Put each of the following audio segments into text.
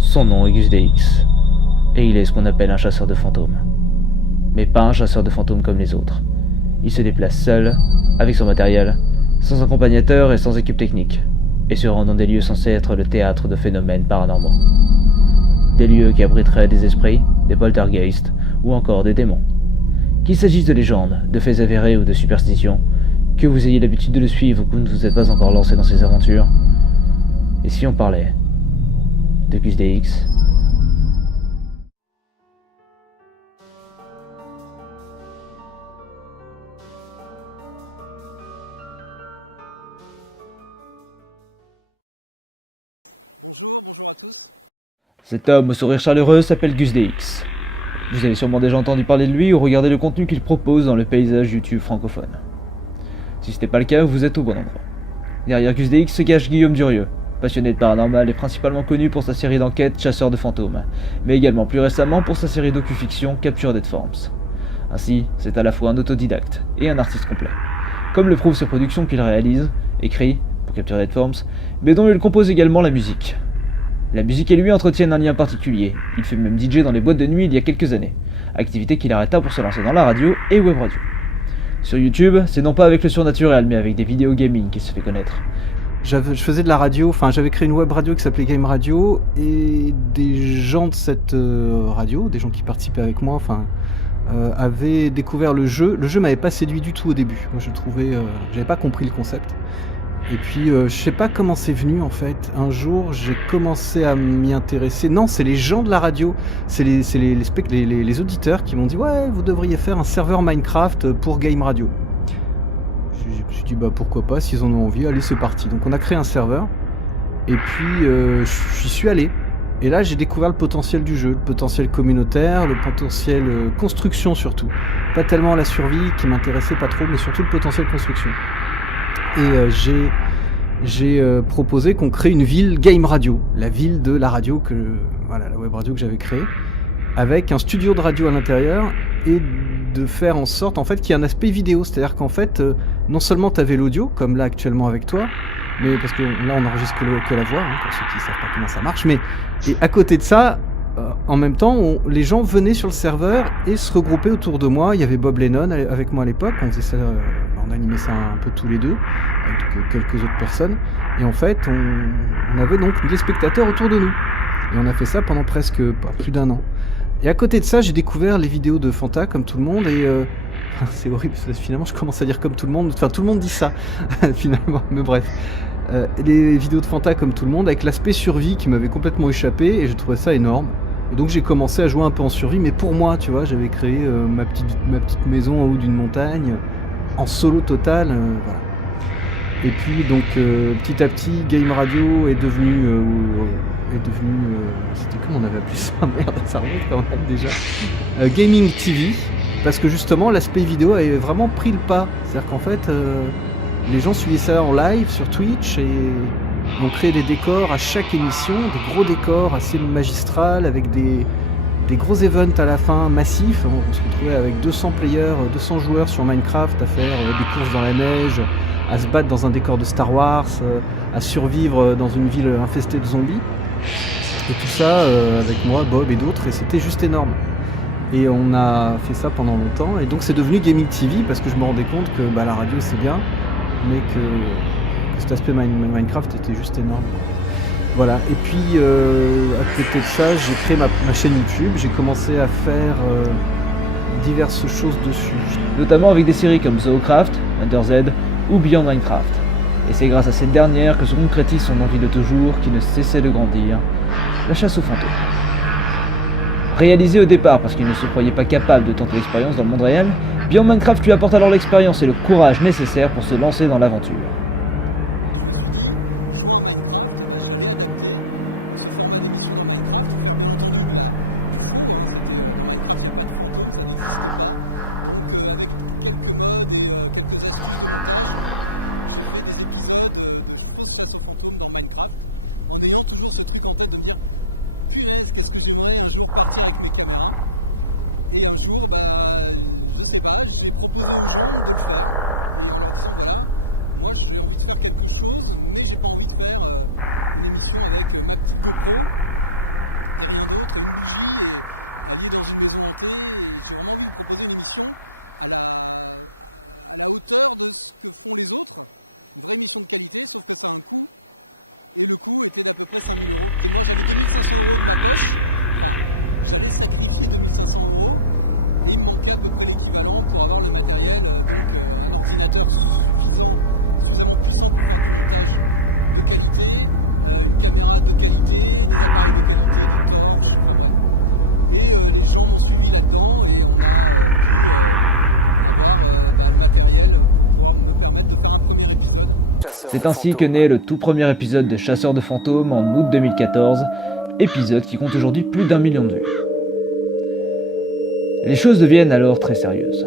Son nom est Gus DX, et il est ce qu'on appelle un chasseur de fantômes. Mais pas un chasseur de fantômes comme les autres. Il se déplace seul, avec son matériel, sans accompagnateur et sans équipe technique, et se rend dans des lieux censés être le théâtre de phénomènes paranormaux. Des lieux qui abriteraient des esprits, des poltergeists, ou encore des démons. Qu'il s'agisse de légendes, de faits avérés ou de superstitions, que vous ayez l'habitude de le suivre ou que vous ne vous êtes pas encore lancé dans ces aventures, et si on parlait de Gus DX? Cet homme au sourire chaleureux s'appelle Gus DX. Vous avez sûrement déjà entendu parler de lui ou regardé le contenu qu'il propose dans le paysage YouTube francophone. Si ce n'est pas le cas, vous êtes au bon endroit. Derrière Gus DX se cache Guillaume Durieux, passionné de paranormal et principalement connu pour sa série d'enquêtes Chasseurs de fantômes, mais également plus récemment pour sa série docu-fiction Capture Dead Forms. Ainsi, c'est à la fois un autodidacte et un artiste complet, comme le prouvent ses productions qu'il réalise, écrit pour Capture Dead Forms, mais dont il compose également la musique. La musique et lui entretiennent un lien particulier, il fait même DJ dans les boîtes de nuit il y a quelques années, activité qu'il arrêta pour se lancer dans la radio et web radio. Sur YouTube, c'est non pas avec le surnaturel, mais avec des vidéos gaming qu'il se fait connaître. Je faisais de la radio, j'avais créé une web radio qui s'appelait Game Radio, et des gens de cette radio, des gens qui participaient avec moi, avaient découvert le jeu. Le jeu m'avait pas séduit du tout au début. Moi, je trouvais, j'avais pas compris le concept. Et puis, je sais pas comment c'est venu en fait. Un jour, j'ai commencé à m'y intéresser. Non, c'est les gens de la radio, c'est les auditeurs qui m'ont dit ouais, vous devriez faire un serveur Minecraft pour Game Radio. Je me suis dit bah pourquoi pas, s'ils en ont envie, allez c'est parti. Donc on a créé un serveur. Et puis j'y suis allé. Et là j'ai découvert le potentiel du jeu, le potentiel communautaire, le potentiel construction surtout. Pas tellement la survie qui m'intéressait pas trop, mais surtout le potentiel construction. Et j'ai proposé qu'on crée une ville Game Radio, la ville de la radio la web radio que j'avais créée, avec un studio de radio à l'intérieur, et de faire en sorte en fait qu'il y ait un aspect vidéo, c'est-à-dire qu'en fait non seulement tu avais l'audio comme là actuellement avec toi, mais parce que là on enregistre que la voix, pour ceux qui savent pas comment ça marche, mais et à côté de ça, en même temps les gens venaient sur le serveur et se regroupaient autour de moi. Il y avait Bob Lennon avec moi à l'époque, on faisait ça, on animait ça un peu tous les deux avec quelques autres personnes, et en fait on avait donc des spectateurs autour de nous, et on a fait ça pendant presque plus d'un an. Et à côté de ça, j'ai découvert les vidéos de Fanta comme tout le monde, et c'est horrible parce que finalement je commence à dire comme tout le monde, tout le monde dit ça finalement, mais bref. Les vidéos de Fanta comme tout le monde, avec l'aspect survie qui m'avait complètement échappé, et je trouvais ça énorme. Et donc j'ai commencé à jouer un peu en survie, mais pour moi, tu vois, j'avais créé ma petite maison en haut d'une montagne, en solo total, voilà. Et puis donc petit à petit, Game Radio est devenu c'était comment on avait appelé ça, merde, ça remonte quand même déjà, Gaming TV, parce que justement l'aspect vidéo avait vraiment pris le pas, c'est-à-dire qu'en fait les gens suivaient ça en live sur Twitch, et on créait des décors à chaque émission, des gros décors assez magistrales avec des gros events à la fin massifs. On se retrouvait avec 200 players, 200 joueurs sur Minecraft à faire des courses dans la neige, à se battre dans un décor de Star Wars, à survivre dans une ville infestée de zombies. Et tout ça avec moi, Bob et d'autres, et c'était juste énorme. Et on a fait ça pendant longtemps, et donc c'est devenu Gaming TV parce que je me rendais compte que la radio c'est bien, mais que cet aspect Minecraft était juste énorme. Voilà, et puis à côté de ça, j'ai créé ma chaîne YouTube, j'ai commencé à faire diverses choses dessus. Notamment avec des séries comme Zoocraft, Under Z ou Beyond Minecraft. Et c'est grâce à cette dernière que se concrétise son envie de toujours qui ne cessait de grandir, la chasse aux fantômes. Réalisé au départ parce qu'il ne se croyait pas capable de tenter l'expérience dans le monde réel, Beyond Minecraft lui apporte alors l'expérience et le courage nécessaires pour se lancer dans l'aventure. C'est ainsi que naît le tout premier épisode de Chasseurs de fantômes en août 2014, épisode qui compte aujourd'hui plus d'1 million de vues. Les choses deviennent alors très sérieuses.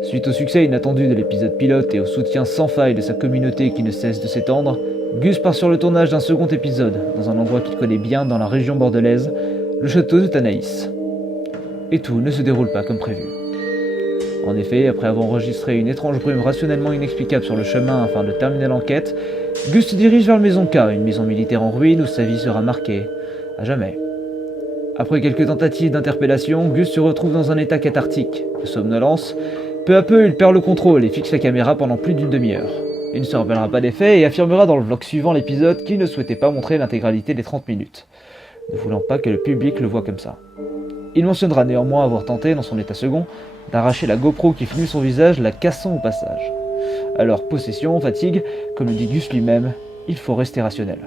Suite au succès inattendu de l'épisode pilote et au soutien sans faille de sa communauté qui ne cesse de s'étendre, Gus part sur le tournage d'un second épisode, dans un endroit qu'il connaît bien dans la région bordelaise, le château de Tanaïs. Et tout ne se déroule pas comme prévu. En effet, après avoir enregistré une étrange brume rationnellement inexplicable sur le chemin afin de terminer l'enquête, Gus se dirige vers la maison K, une maison militaire en ruine où sa vie sera marquée, à jamais. Après quelques tentatives d'interpellation, Gus se retrouve dans un état cathartique, de somnolence. Peu à peu, il perd le contrôle et fixe la caméra pendant plus d'une demi-heure. Il ne se rappellera pas des faits et affirmera dans le vlog suivant l'épisode qu'il ne souhaitait pas montrer l'intégralité des 30 minutes, ne voulant pas que le public le voie comme ça. Il mentionnera néanmoins avoir tenté, dans son état second, d'arracher la GoPro qui filme son visage, la cassant au passage. Alors, possession, fatigue, comme le dit Gus lui-même, il faut rester rationnel.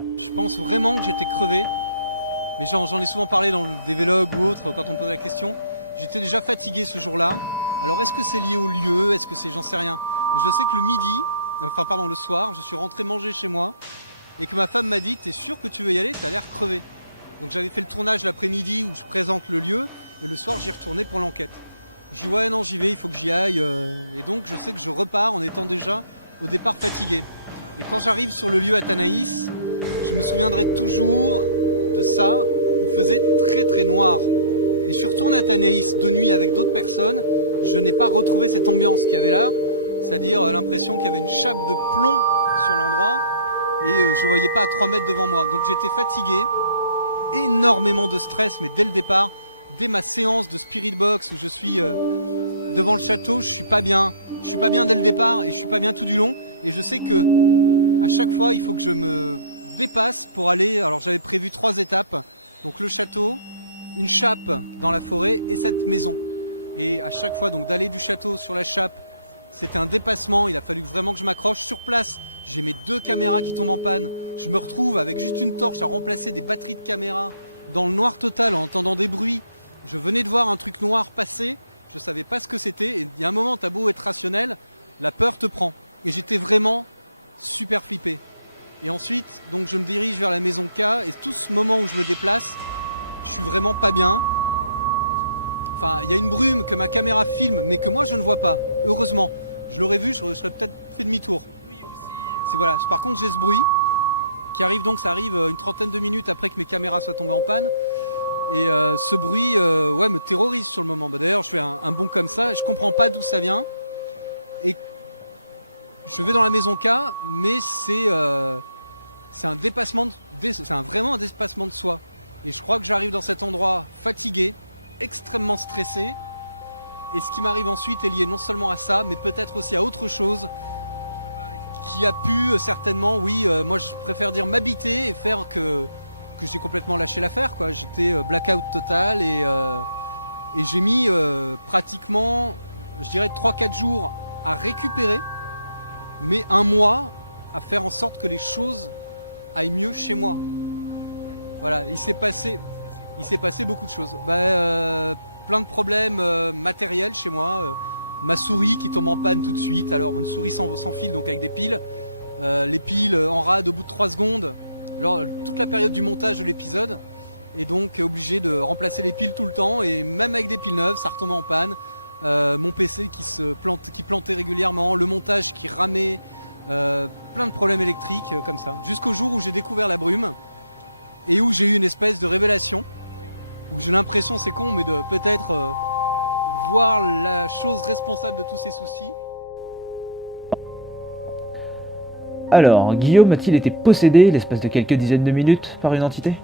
Alors, Guillaume a-t-il été possédé, l'espace de quelques dizaines de minutes, par une entité?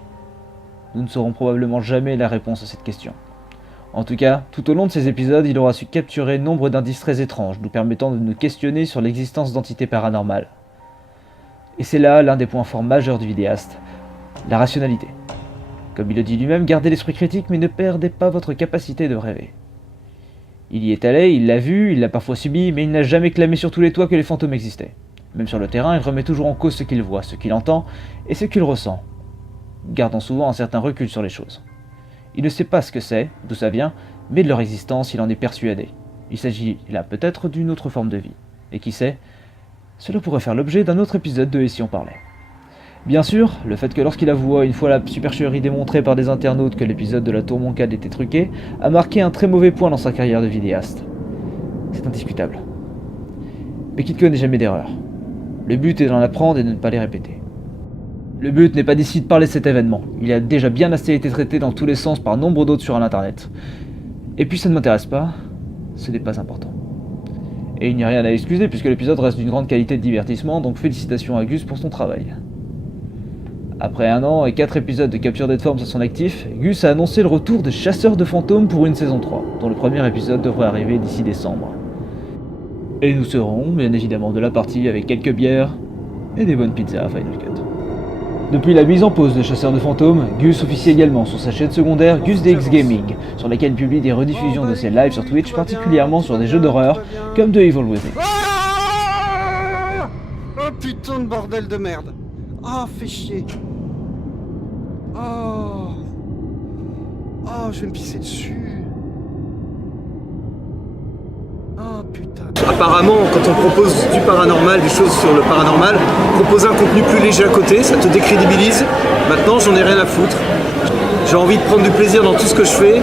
Nous ne saurons probablement jamais la réponse à cette question. En tout cas, tout au long de ces épisodes, il aura su capturer nombre d'indices très étranges, nous permettant de nous questionner sur l'existence d'entités paranormales. Et c'est là l'un des points forts majeurs du vidéaste, la rationalité. Comme il le dit lui-même, gardez l'esprit critique, mais ne perdez pas votre capacité de rêver. Il y est allé, il l'a vu, il l'a parfois subi, mais il n'a jamais clamé sur tous les toits que les fantômes existaient. Même sur le terrain, il remet toujours en cause ce qu'il voit, ce qu'il entend et ce qu'il ressent, gardant souvent un certain recul sur les choses. Il ne sait pas ce que c'est, d'où ça vient, mais de leur existence, il en est persuadé. Il s'agit là peut-être d'une autre forme de vie. Et qui sait, Cela pourrait faire l'objet d'un autre épisode de Et si on parlait. Bien sûr, le fait que lorsqu'il avoua une fois la supercherie démontrée par des internautes que l'épisode de la Tour Moncade était truqué, a marqué un très mauvais point dans sa carrière de vidéaste. C'est indiscutable. Mais qu'il ne connaît jamais d'erreur. Le but est d'en apprendre et de ne pas les répéter. Le but n'est pas d'ici de parler de cet événement, il a déjà bien assez été traité dans tous les sens par nombre d'autres sur l'internet. Et puis ça ne m'intéresse pas, ce n'est pas important. Et il n'y a rien à excuser puisque l'épisode reste d'une grande qualité de divertissement, donc félicitations à Gus pour son travail. Après 1 an et 4 épisodes de Capture Dead Forms à son actif, Gus a annoncé le retour de Chasseurs de fantômes pour une saison 3, dont le premier épisode devrait arriver d'ici décembre. Et nous serons bien évidemment de la partie avec quelques bières et des bonnes pizzas à Final Cut. Depuis la mise en pause de Chasseurs de fantômes, Gus officie également sur sa chaîne secondaire GusDX Gaming, sur laquelle il publie des rediffusions de ses lives sur Twitch, particulièrement sur des jeux d'horreur comme The Evil Within. Oh putain de bordel de merde. Oh, fais chier. Oh, je vais me pisser dessus. Oh putain. Apparemment, quand on propose du paranormal, des choses sur le paranormal, proposer un contenu plus léger à côté, ça te décrédibilise. Maintenant, j'en ai rien à foutre. J'ai envie de prendre du plaisir dans tout ce que je fais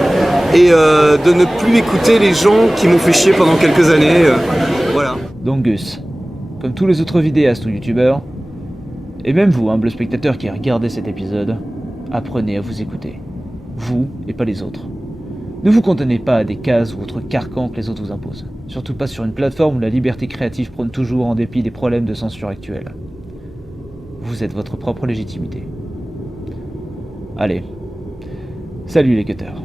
et de ne plus écouter les gens qui m'ont fait chier pendant quelques années. Voilà. Donc Gus, comme tous les autres vidéastes ou youtubeurs, et même vous, humble spectateur qui regardez cet épisode, apprenez à vous écouter. Vous et pas les autres. Ne vous cantonnez pas à des cases ou autres carcans que les autres vous imposent. Surtout pas sur une plateforme où la liberté créative prône toujours en dépit des problèmes de censure actuels. Vous êtes votre propre légitimité. Allez, salut les cutters.